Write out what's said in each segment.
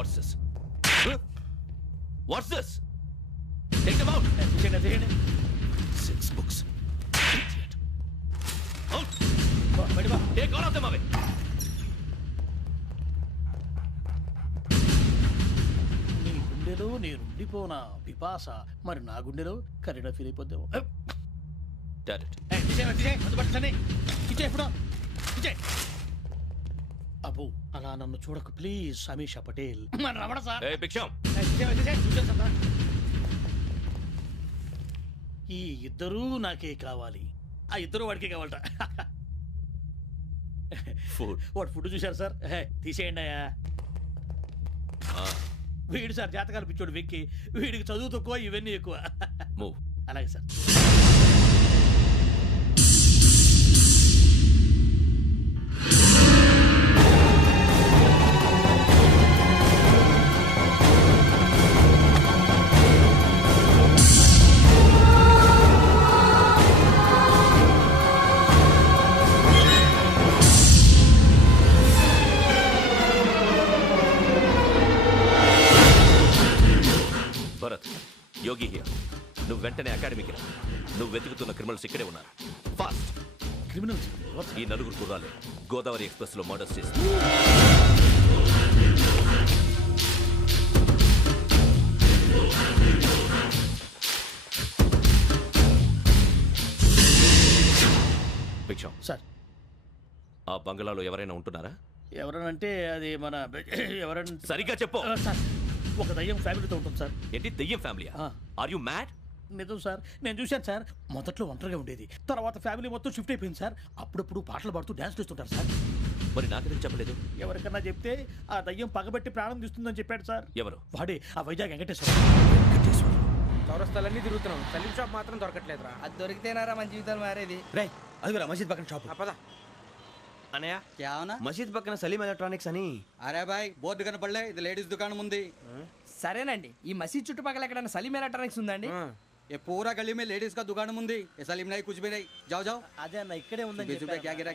What's this? What's this? Take them out. 6 books. Idiot. Out. Take all of them away. నీ గుండెలో నేనుండిపోనా పిపాస, మరి నా గుండెలో కరీడా ఫీల్ అయిపోద్దాము. అబ్బో అలా నన్ను చూడకు ప్లీజ్. సమీషా పటేల్ రమణ సార్. ఈ ఇద్దరూ నాకే కావాలి. ఆ ఇద్దరు వాడికే కావాలట. వాడు ఫుడ్ చూశారు సార్. తీసేయండి అయ్యా. వీడు సార్ జాతకాలు పిచ్చోడు వెక్కి. వీడికి చదువు తక్కువ, ఇవన్నీ ఎక్కువ. అలాగే సార్. Yogi here. నువ్వు వెంటనే అకాడమీకి రా. నువ్వు వెతుకుతున్న క్రిమినల్స్ ఇక్కడే ఉన్నారు. ఫాస్ట్. క్రిమినల్స్? ఈ నలుగురు కుర్రాలు గోదావరి ఎక్స్ప్రెస్ లో మర్డర్స్ చేసి భిక్షం సార్, ఆ బంగ్లాలో ఎవరైనా ఉంటున్నారా? ఎవరనంటే అది మన ఎవరంటే సరిగ్గా చెప్పు సార్. ఒక దయ్యం ఫ్యామిలీతో ఉంటుంది సార్. ఏంటి దయ్యం ఫ్యామిలీ? Are you mad? నిజం సార్, నేను చూశాను సార్. మొదట్లో ఒంటరిగా ఉండేది, తర్వాత ఫ్యామిలీ మొత్తం షిఫ్ట్ అయిపోయింది సార్. అప్పుడప్పుడు పాటలు పాడుతూ డాన్స్ చేస్తుంటారు సార్. మరి నాకెందుకు చెప్పలేదు? ఎవరికన్నా చెప్తే ఆ దయ్యం పగబెట్టి ప్రాణం తీస్తుందని చెప్పాడు సార్. ఎవరు? వాడే ఆ వైజాగ్ వెంకటేశ్వర. చౌరస్తాలన్నీ తిరుగుతున్నాం, సలీం షాప్ మాత్రం దొరకట్లేదురా. అది దొరికితేనారా మన జీవితాలు మారేది. రే అదిగురా మసీద్ పక్కన షాప్. పద అనయ్య. క్యా హోనా? మసీద్ పక్కన సలీం ఎలక్ట్రానిక్స్ అని. అరే బాయ్, బోర్డు కనపడలే, ఇది లేడీస్ దుకాణం ఉంది. సరేనండి, ఈ మసీద్ చుట్టుపక్కల ఎక్కడైనా సలీం ఎలక్ట్రానిక్స్ ఉందండి? ये पूरा गली में लेडीज का दुकान मुंदी, ये सलीम नहीं कुछ भी नहीं. जाओ जाओ. అదే అన్న ఇక్కడే ఉందని क्या गिरा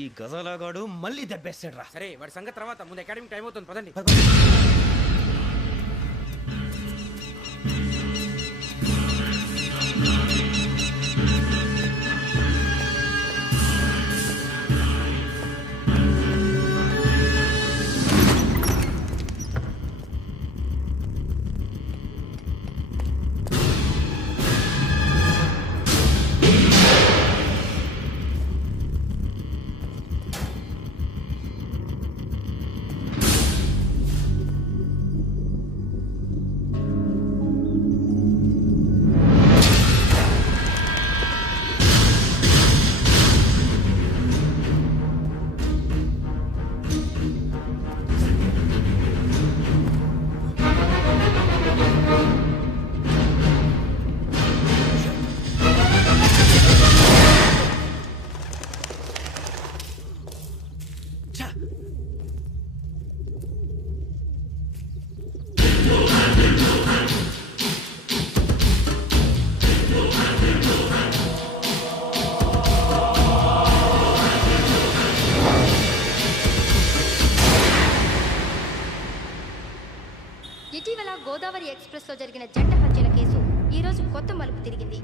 ఈ గజాలగాడు మళ్ళీ దెబ్బేస్తాడు రా. సరే వాడి సంగతి తర్వాత, ముందు అకాడమిక్ టైం అవుతుంది, పదండి. ఇటీవల గోదావరి ఎక్స్ప్రెస్ లో జరిగిన జంట హత్యల కేసు ఈ రోజు కొత్త మలుపు తిరిగింది.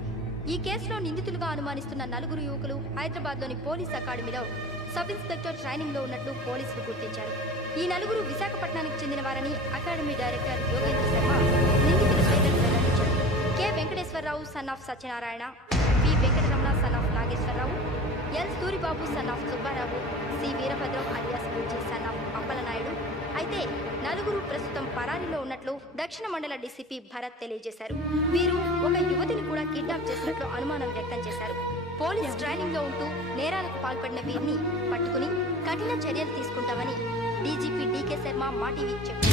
ఈ కేసులో నిందితులుగా అనుమానిస్తున్న నలుగురు యువకులు హైదరాబాద్ లోని పోలీస్ అకాడమీలో సబ్ ఇన్స్పెక్టర్ ట్రైనింగ్ లో ఉన్నట్లు పోలీసులు గుర్తించారు. ఈ నలుగురు విశాఖపట్నానికి చెందిన వారని అకాడమీ డైరెక్టర్ యోగేంద్ర శర్మ నిందితుల పేర్లను వెల్లడించారు. K Venkateswararao son of Satyanarayana, P Venkataramana son of Nageswararao, L Suribabu son of Subbarao, C Veerabhadram alias Bujji son of Appalanaidu. అయితే నలుగురు ప్రస్తుతం పరారీలో ఉన్నట్లు దక్షిణ మండల డీసీపీ భరత్ తెలియజేశారు. వీరు ఒక యువతిని కూడా కిడ్నాప్ చేసినట్లు అనుమానం వ్యక్తం చేశారు. పోలీస్ ట్రైనింగ్ లో ఉంటూ నేరాలకు పాల్పడిన వీరిని పట్టుకుని కఠిన చర్యలు తీసుకుంటామని డీజీపీ డీకే శర్మ మా టీవీకి చెప్పారు.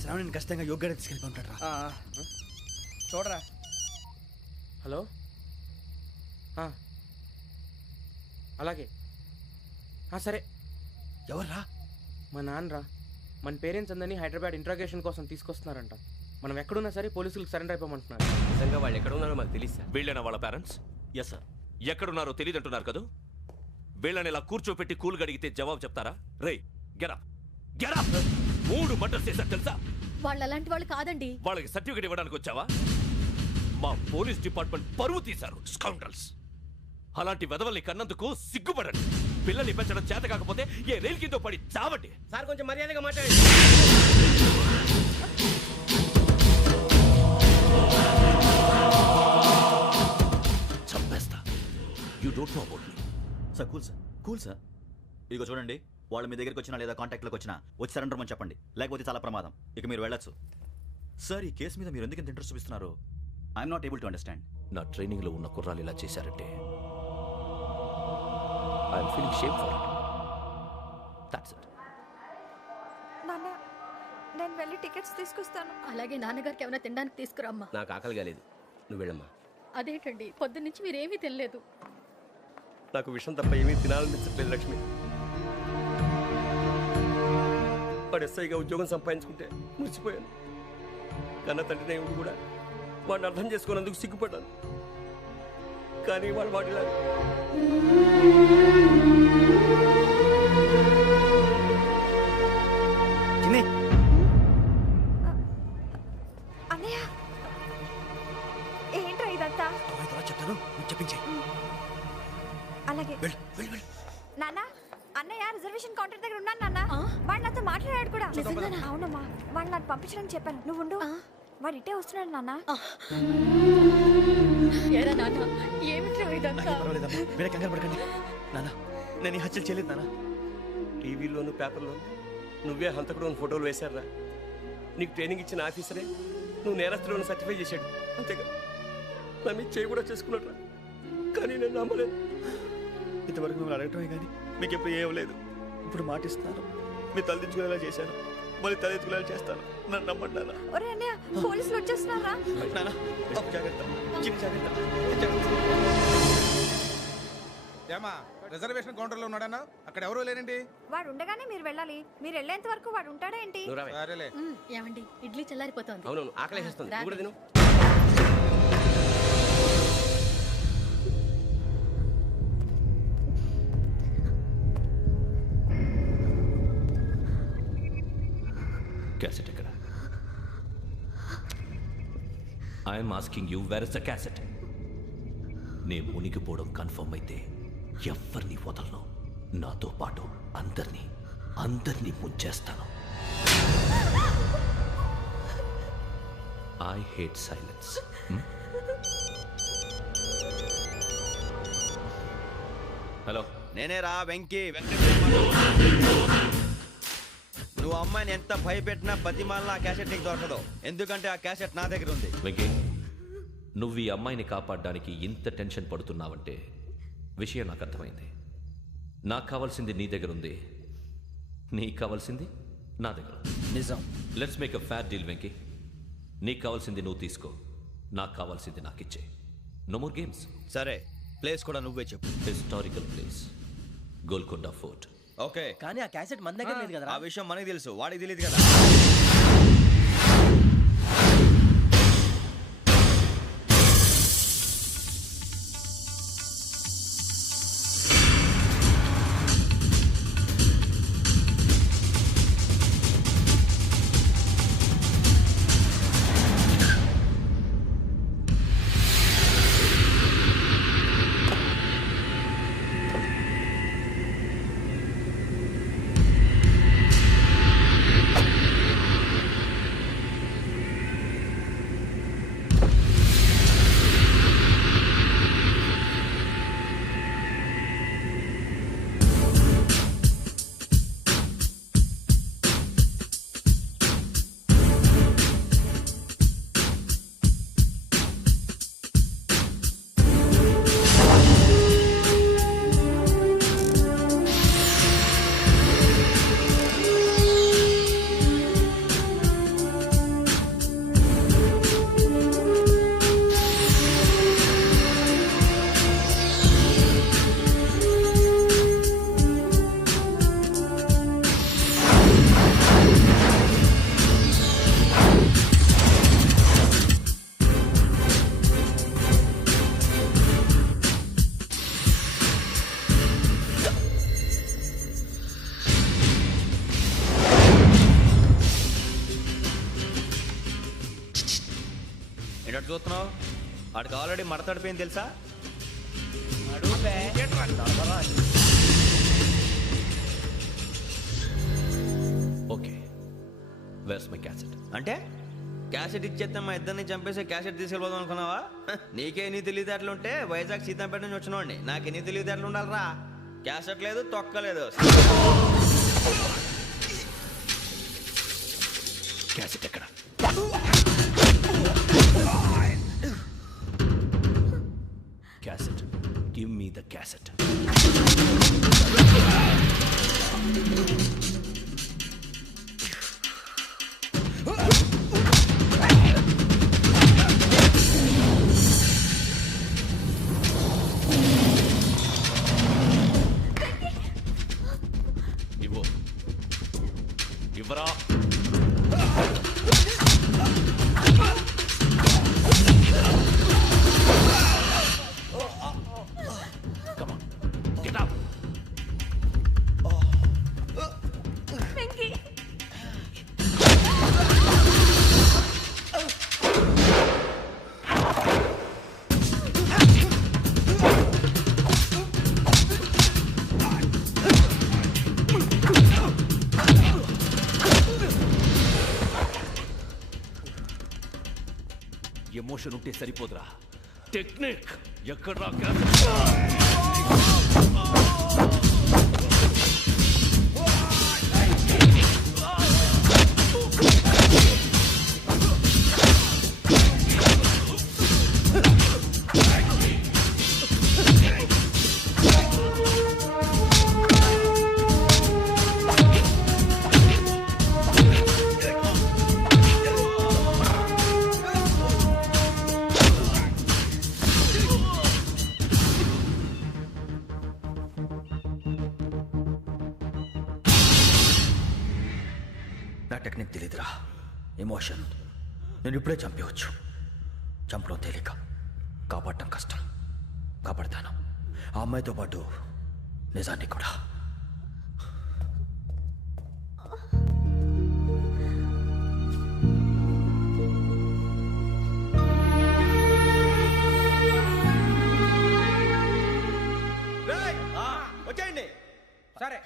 శ్రావణిని ఖచ్చితంగా యోగ్యత తీసుకెళ్ళి ఉంటాడు రా. చూడరా. హలో, అలాగే సరే. ఎవర్రా? మా నాన్నరా. మన పేరెంట్స్ అందరినీ హైదరాబాద్ ఇంట్రాగేషన్ కోసం తీసుకొస్తున్నారంట. మనం ఎక్కడున్నా సరే పోలీసులకు సరెండర్ అయిపోమంటున్నారు. నిజంగా వాళ్ళు ఎక్కడ ఉన్నారో మాకు తెలియదు సార్. వీళ్ళైనా వాళ్ళ పేరెంట్స్? Yes sir. ఎక్కడున్నారో తెలియదంటున్నారు కదా. వీళ్ళని ఇలా కూర్చోపెట్టి కూల్ గడిగితే జవాబు చెప్తారా? రేయ్ గెటప్ గెటప్. 3 మర్డర్స్ చేశారు తెలుసా? వాళ్ళు అలాంటి వాళ్ళు కాదండి. వాళ్ళకి సర్టిఫికేట్ ఇవ్వడానికి వచ్చావా? మా పోలీస్ డిపార్ట్మెంట్ పరువు తీశారు స్కౌండ్రల్స్. అలాంటి వెధవల్ని కన్నందుకు సిగ్గుపడండి. పిల్లల్ని పెంచడం చేత కాకపోతే ఏ రైలు కింద పడి చావండి. సార్ కొంచెం మర్యాదగా మాట్లాడండి. చంపేస్తా. You don't know about me. Sir cool sir. ఇదిగో చూడండి, వాళ్ళు మీ దగ్గరికి వచ్చినా లేదా కాంటాక్ట్లోకి వచ్చినా వచ్చి సరెండర్ అని చెప్పండి, లేకపోతే చాలా ప్రమాదం. ఇక మీరు వెళ్ళొచ్చు. సార్, ఈ కేసు మీద మీరు ఎందుకు ఇంత ఇంట్రెస్ట్ చూపిస్తున్నారు? I'm not able to understand. నా ట్రైనింగ్లో ఉన్న కుర్రాలు ఇలా చేశారంటే I'm feeling shame for it. That's it. నాన్న, నేను వెళ్ళి టికెట్స్ తీసుకొస్తాను. అలాగే నాన్నగారికి ఏమైనా తినడానికి తీసుకురామ్మా. నాకు ఆకలి కాలేదు, నువ్వు వెళ్ళమ్మా. అదేంటండి, పొద్దున్నుంచి మీరేమీ తినలేదు. నాకు విషయం తప్ప ఏమీ తినాలనిపించట్లేదు లక్ష్మి. వాడు ఎస్ఐగా ఉద్యోగం సంపాదించుకుంటే మర్చిపోయాను. కన్న తండ్రినే ఉండి కూడా వాడిని అర్థం చేసుకున్నందుకు సిగ్గుపడ్డాను. కానీ వాడిలా అన్నయ్య, ఏంట్రా ఇదంతా? చెప్తాను, చెప్పించే. అలాగే నాన్న, అన్నయ్య రిజర్వేషన్ కౌంటర్ దగ్గర ఉన్నాను నాన్న. వాడు నాతో మాట్లాడాడు కూడా. అవునమ్మా, వాడు నాకు పంపించడానికి చెప్పాను. నువ్వు ఉండు, వాడు ఇటే వస్తున్నాడు నాన్న. వేరే కంగారు పడకండి నాన్న. నేను ఈ హత్యలు చేయలేదు నాన్న. టీవీలోను పేపర్లోను నువ్వే హంతకుడు ఫోటోలు వేశారా? నీకు ట్రైనింగ్ ఇచ్చిన ఆఫీసరే నువ్వు నేరస్తులను సర్టిఫై చేశాడు. అంతేగా నా మీద చేయి కూడా చేసుకున్నట్రా. కానీ నేను నమ్మలేదు. ఇంతవరకు మిమ్మల్ని అడగటమే కానీ మీకు ఎప్పుడు ఏమలేదు. ఇప్పుడు మాటిస్తాను, మీ తలదించుకునేలా చేశాను, మళ్ళీ తలెత్తుకునేలా చేస్తాను. నన్ను నమ్మండి నాన్న. ఒరే అన్నయ్య, పోలీసులు వచ్చేస్తున్నారా? నాన్న, జాగ్రత్త, చిన్న జాగ్రత్త. ఏమా రిజర్వేషన్ కౌంటర్ లో ఉన్నాడన్నా? అక్కడ ఎవరూ లేనండి. వాడు ఉండగానే మీరు వెళ్ళాలి. మీరు వెళ్ళేంత వరకు వాడు ఉంటాడా ఏంటి? సరేలే. ఏమండి, ఇడ్లీ చల్లారిపోతుంది. అవునవును, ఆకలేస్తుంది. నువ్వు కూడా తిను. క్యాసెట్ ఎక్కడ? I'm asking you, where is the cassette? నే మునిగిపోవడం కన్ఫర్మ్ అయితే ఎవరిని వదలను. నాతో పాటు అందరినీ ముంచేస్తాను. I hate silence. హలో, నేనేరా వెంకీ. నువ్వు అమ్మాయిని ఎంత భయపెట్టినా బతిమాలినా ఆ క్యాసెట్ నీకు దొరకదు. ఎందుకంటే ఆ క్యాసెట్ నా దగ్గర ఉంది. వెంకీ, నువ్వు ఈ అమ్మాయిని కాపాడడానికి ఇంత టెన్షన్ పడుతున్నావంటే విషయం నాకు అర్థమైంది. నాకు కావాల్సింది నీ దగ్గర ఉంది, నీకు కావాల్సింది నా దగ్గర. నిజం. Let's make a fair deal Venky. నీకు కావాల్సింది నువ్వు తీసుకో, నాకు కావాల్సింది నాకు ఇచ్చే. No more games. సరే, ప్లేస్ కూడా నువ్వే చెప్పు. Historical place, Golconda fort. Okay, కానీ ఆ క్యాసెట్ మన దగ్గర లేదు కదా. ఆ విషయం మనకి తెలుసు, వాడికి తెలియదు కదా. ఏంటంటే చూస్తున్నావు? వాడికి ఆల్రెడీ మడతడిపోయింది తెలుసా? Okay, where's my cassette? అంటే క్యాసెట్ ఇచ్చేస్తే మా ఇద్దరిని చంపేసి క్యాసెట్ తీసుకెళ్ళిపోదాం అనుకున్నావా? నీకే ఎన్ని తెలివితేటలు ఉంటే వైజాగ్ సీతంపేట నుంచి వచ్చినవాడిని. నాకు ఎన్ని తెలివితేటలు ఉండాలరా? క్యాసెట్ లేదు, తొక్కలేదు. క్యాసెట్ ఎక్కడ? Cassette, give me the cassette. ఇవ్వు, ఇవ్వరా. Come on, get up. Emotion ఉంటే సరిపోదురా, టెక్నిక్ ఎక్కడ్రా? నా టెక్నిక్ తెలీదురా. ఎమోషన్ నేను ఇప్పుడే చంపేయచ్చు. చంపడం తేలిక, కాపాడటం కష్టం. కాపాడతాను ఆ అమ్మాయితో పాటు నిజాన్ని కూడా. వచ్చేయండి. సరే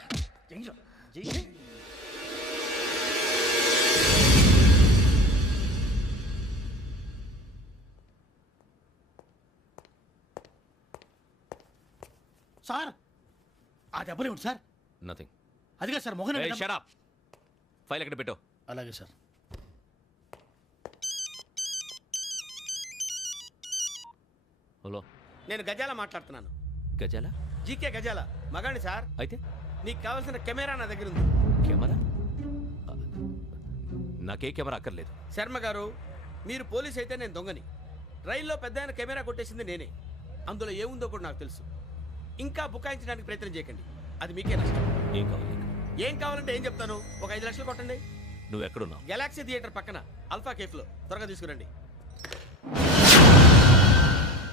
సార్, ఆ దెబ్బలేమిటి సార్? నథింగ్. అదిగా sir Mohan. Shut up. File ఎక్కడ పెట్టు? అలాగే సార్. హలో, నేను గజాల మాట్లాడుతున్నాను. గజాల? జీకే గజాల మగాండి సార్. అయితే నీకు కావాల్సిన కెమెరా నా దగ్గర ఉంది. కెమెరా? నాకే కెమెరా అక్కర్లేదు. శర్మ గారు, మీరు పోలీస్ అయితే నేను దొంగని. రైల్లో పెద్ద ఆయన కెమెరా కొట్టేసింది నేనే. అందులో ఏముందో కూడా నాకు తెలుసు. ఇంకా బుకాయించడానికి ప్రయత్నం చేయకండి, అది మీకే నష్టం. ఏం కావాలి? ఏం కావాలంటే ఏం చెప్తాను. ఒక 5 లక్షలు కొట్టండి. నువ్వు ఎక్కడున్నావు? గెలాక్సీ థియేటర్ పక్కన అల్ఫా కేఫ్లో. త్వరగా తీసుకురండి.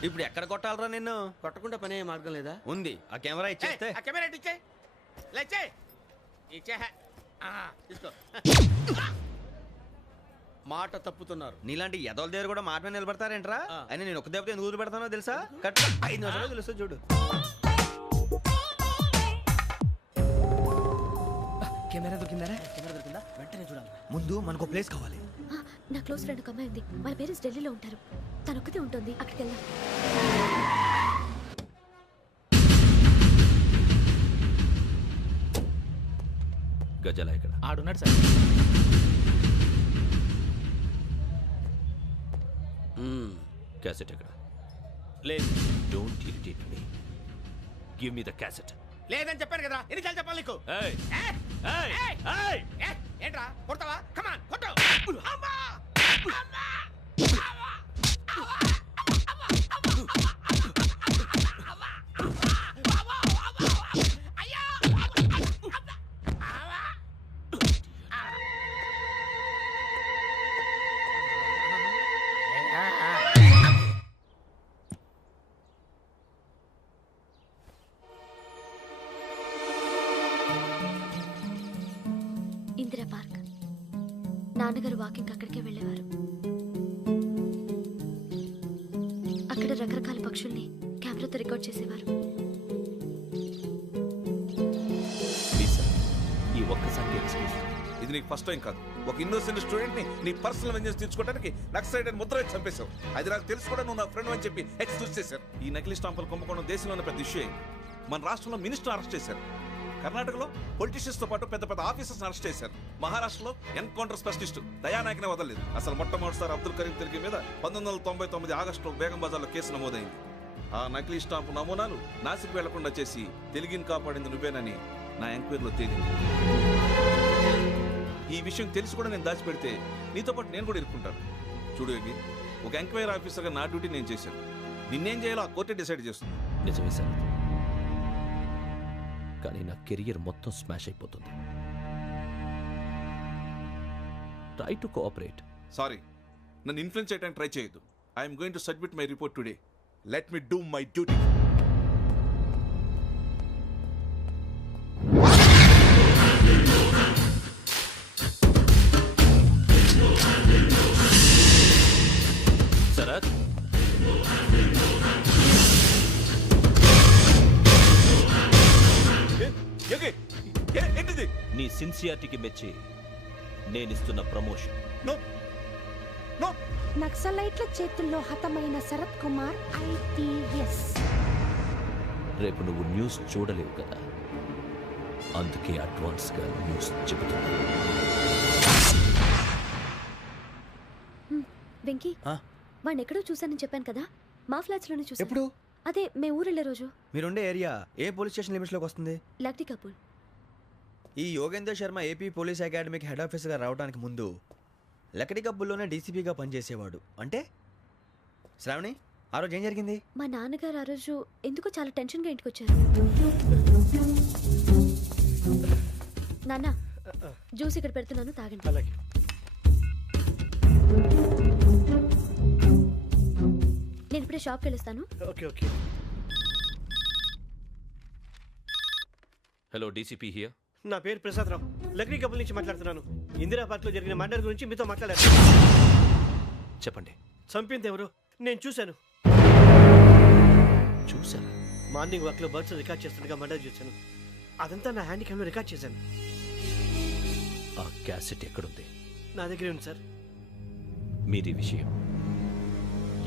ఇప్పుడు ఎక్కడ కొట్టాలరా నిన్ను? కొట్టకుండా పనే మార్గం లేదా? ఉంది. ఆ కెమెరా ఇచ్చేస్తే. ఆ కెమెరా ఇచ్చే లేచే ఇచ్చే తీసుకో. మాట తప్పుతున్నారు. నీలాంటి ఎదల దగ్గర కూడా మాట మీద నిలబడతారేంట్రా? అయినా నేను ఒక దెబ్బతో ఎందుకు పెడతానో తెలుసా? కరెక్ట్ 5 నిమిషాలు తెలుసు చూడు. కెమెరా దొరికిందా? వెంటనే చూడాలి. ముందు మనకు ప్లేస్ కావాలి. నా క్లోజ్ ఫ్రెండ్ ఒక అమ్మాయి ఉంది. వాళ్ళ పేరెంట్స్ ఢిల్లీలో ఉంటారు. తను ఒక్కతే ఉంటుంది. అక్కడికి వెళ్దాం. గజాల ఇక్కడ ఆడున్నాడు సార్. క్యాసెట్ ఎక్కడ? లేదు. Don't irritate me. Give me the cassette. లేదని చెప్పాను కదా, ఎన్నిసార్లు చెప్పాలి నీకు? ఏంట్రా కొడతావా? కమాన్ కొట్టు. ఇందిరా పార్క్. నాన్నగారు వాకింగ్ అక్కడికే వెళ్ళేవారు. రకరకాల పక్షుల్ని కెమెరాతో రికార్డ్ చేసేవారు. ఈ ఒక్కసారి ఎక్స్క్యూజ్. ఇది నీకు ఫస్ట్ టైం కాదు. ఒక ఇన్నోసెంట్ స్టూడెంట్ ని నీ పర్సనల్ వెంజెన్స్ తీర్చుకోవడానికి నక్సలైట్ అని ముద్ర వేసి చంపేశావు. అది నాకు తెలుసు కూడా నువ్వు నా ఫ్రెండ్ అని చెప్పి ఎక్స్క్యూజ్ చేశారు. ఈ నకిలీ స్టాంపులు కుంభకోణం దేశంలో పెద్ద ఇష్యూ అయింది. మన రాష్ట్రంలో మినిస్టర్ అరెస్ట్ చేశారు. కర్ణాటకలో పొలిటీషియన్స్ తో పాటు పెద్ద పెద్ద ఆఫీసర్స్ అరెస్ట్ చేశారు. మహారాష్ట్రలో ఎన్కౌంటర్ స్పెషలిస్ట్ దయానాయకనే వదలలేదు. అసలు మొట్టమొదటిసారి అబ్దుల్ కరీం తిరిగి మీద 1999 ఆగస్టులో బేగం బజార్లో కేసు నమోదైంది. ఆ నకిలీ స్టాంపు నమూనాలు నాసిక్ వెళ్లకుండా చేసి తెలుగుని కాపాడింది నువ్వేనని నా ఎంక్వైరీలో తేలింది. ఈ విషయం తెలిసి కూడా నేను దాచిపెడితే నీతో పాటు నేను కూడా ఇరుక్కుంటాను. చూడు యోగి, ఒక ఎంక్వైరీ ఆఫీసర్గా నా డ్యూటీ నేను చేశాను. నిన్నేం చేయాలో ఆ కోర్టే డిసైడ్ చేస్తుంది. నిజమే సార్, కానీ నా కెరియర్ మొత్తం స్మాష్ అయిపోతుంది. Try to cooperate. సారీ, నన్ను ఇన్ఫ్లుయెన్స్ చేయడానికి ట్రై చేయొద్దు. I'm going to submit my report today. Let me do my duty. Sarath, ఏంటిది? నీ సిన్సియారిటీకి మెచ్చి నేనిస్తున్న ప్రమోషన్. నక్సలైట్ల చేతుల్లో హతమైన శరత్ కుమార్ ఐపీఎస్. రేపు నువ్వు న్యూస్ చూడలేవు కదా, అందుకే అడ్వాన్స్ గా న్యూస్ చెబుతున్నా. వెంకీ, వాడిని ఎక్కడో చూశానని చెప్పాను కదా, మా ఫ్లాట్స్ లోనే చూసాను. ఎప్పుడు? అదే మే ఊరెళ్ళే రోజు. మీరుండే ఏరియా ఏ పోలీస్ స్టేషన్ లిమిట్స్ లోకి వస్తుంది? లక్టీ కపూర్. ఈ యోగేందర్ శర్మ ఏపీ పోలీస్ అకాడమీకి హెడ్ ఆఫీసర్గా రావడానికి ముందు లకడి కబ్బుల్లోనే డీసీపీగా పనిచేసేవాడు. అంటే శ్రావణి, ఆ రోజు ఏం జరిగింది? మా నాన్నగారు ఆ రోజు ఎందుకో చాలా టెన్షన్గా ఇంటికి వచ్చారు. నాన్న, జ్యూస్ ఇక్కడ పెడుతున్నాను, తాగండి. అలాగే. నేను ఇప్పుడే షాప్కి వెళ్ళొస్తాను. Okay okay. Hello, DCP here. నా పేరు ప్రసాదరావు, లక్డీ కపుల్ నుంచి మాట్లాడుతున్నాను. ఇందిరా పార్క్లో జరిగిన మర్డర్ గురించి మీతో మాట్లాడారు. చెప్పండి. చంపింది ఎవరు? నేను చూశాను. చూసారా? మార్నింగ్ వాక్లో బర్డ్స్ రికార్డ్ చేస్తుండగా మర్డర్ చూశాను. అదంతా నా హ్యాండ్ క్యామ్లో రికార్డ్ చేశాను. ఆ క్యాసెట్ ఎక్కడుంది? నా దగ్గరే ఉంది సార్. మీది విషయం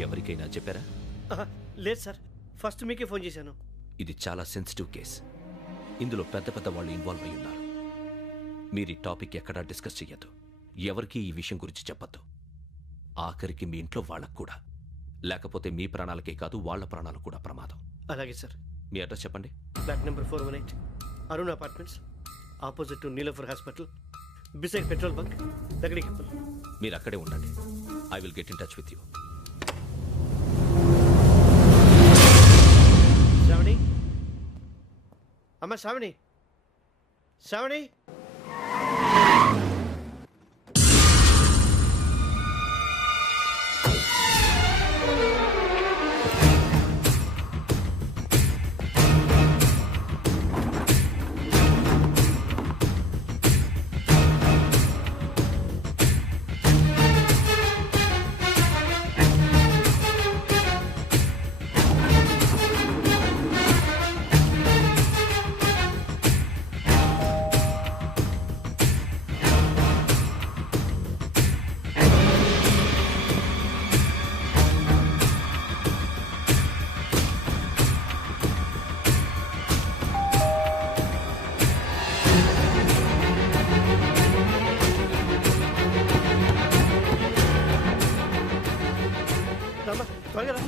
ఎవరికైనా చెప్పారా? లేదు సార్, ఫస్ట్ మీకే ఫోన్ చేశాను. ఇది చాలా సెన్సిటివ్ కేస్. ఇందులో పెద్ద పెద్ద వాళ్ళు ఇన్వాల్వ్ అయి ఉన్నారు. మీరు ఈ టాపిక్ ఎక్కడా డిస్కస్ చెయ్యొద్దు. ఎవరికి ఈ విషయం గురించి చెప్పొద్దు. ఆఖరికి మీ ఇంట్లో వాళ్ళకు కూడా. లేకపోతే మీ ప్రాణాలకే కాదు, వాళ్ళ ప్రాణాలు కూడా ప్రమాదం. అలాగే సార్. మీ అడ్రస్ చెప్పండి. Flat number 418, Arun apartments, opposite to Niloufer hospital, beside petrol bunk, Lakdi Kapul. మీరు అక్కడే ఉండండి. I will get in touch with you. Shravani, అమ్మ శ్రావణి, శ్రావణి.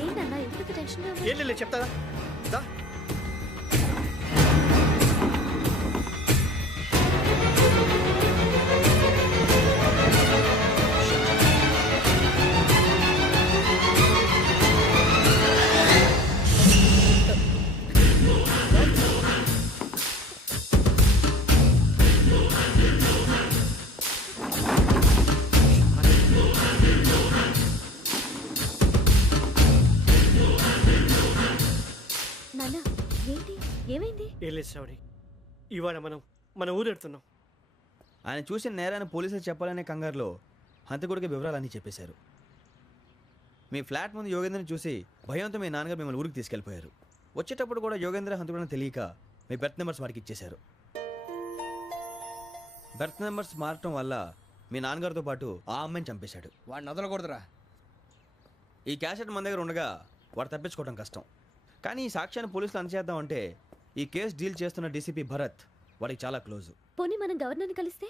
ఏంటన్నా ఎందుకు టెన్షన్? ఏం లేదు, చెప్తారా? ఏం లేదు శ్రావణి, ఇవాళ మనం మన ఊరెడుతున్నాం. ఆయన చూసిన నేరాన్ని పోలీసులు చెప్పాలనే కంగారులో హంతకుడికి వివరాలన్నీ చెప్పేశారు. మీ ఫ్లాట్ ముందు యోగేంద్రని చూసి భయంతో మీ నాన్నగారు మిమ్మల్ని ఊరికి తీసుకెళ్ళిపోయారు. వచ్చేటప్పుడు కూడా యోగేంద్ర హంతకుడని తెలియక మీ బెర్త్ నెంబర్స్ వాడికి ఇచ్చేశారు. బెర్త్ నెంబర్స్ మారటం వల్ల మీ నాన్నగారితో పాటు ఆ అమ్మాయిని చంపేశాడు. వాడిని వదలకూడదురా. ఈ క్యాసెట్ మన దగ్గర ఉండగా వాడు తప్పించుకోవడం కష్టం. కానీ ఈ సాక్ష్యాన్ని పోలీసులు అందజేద్దామంటే ఈ కేసు డీల్ చేస్తున్న డీసీపీ భరత్ వాడికి చాలా క్లోజు. పోనీ మనం గవర్నర్ని కలిస్తే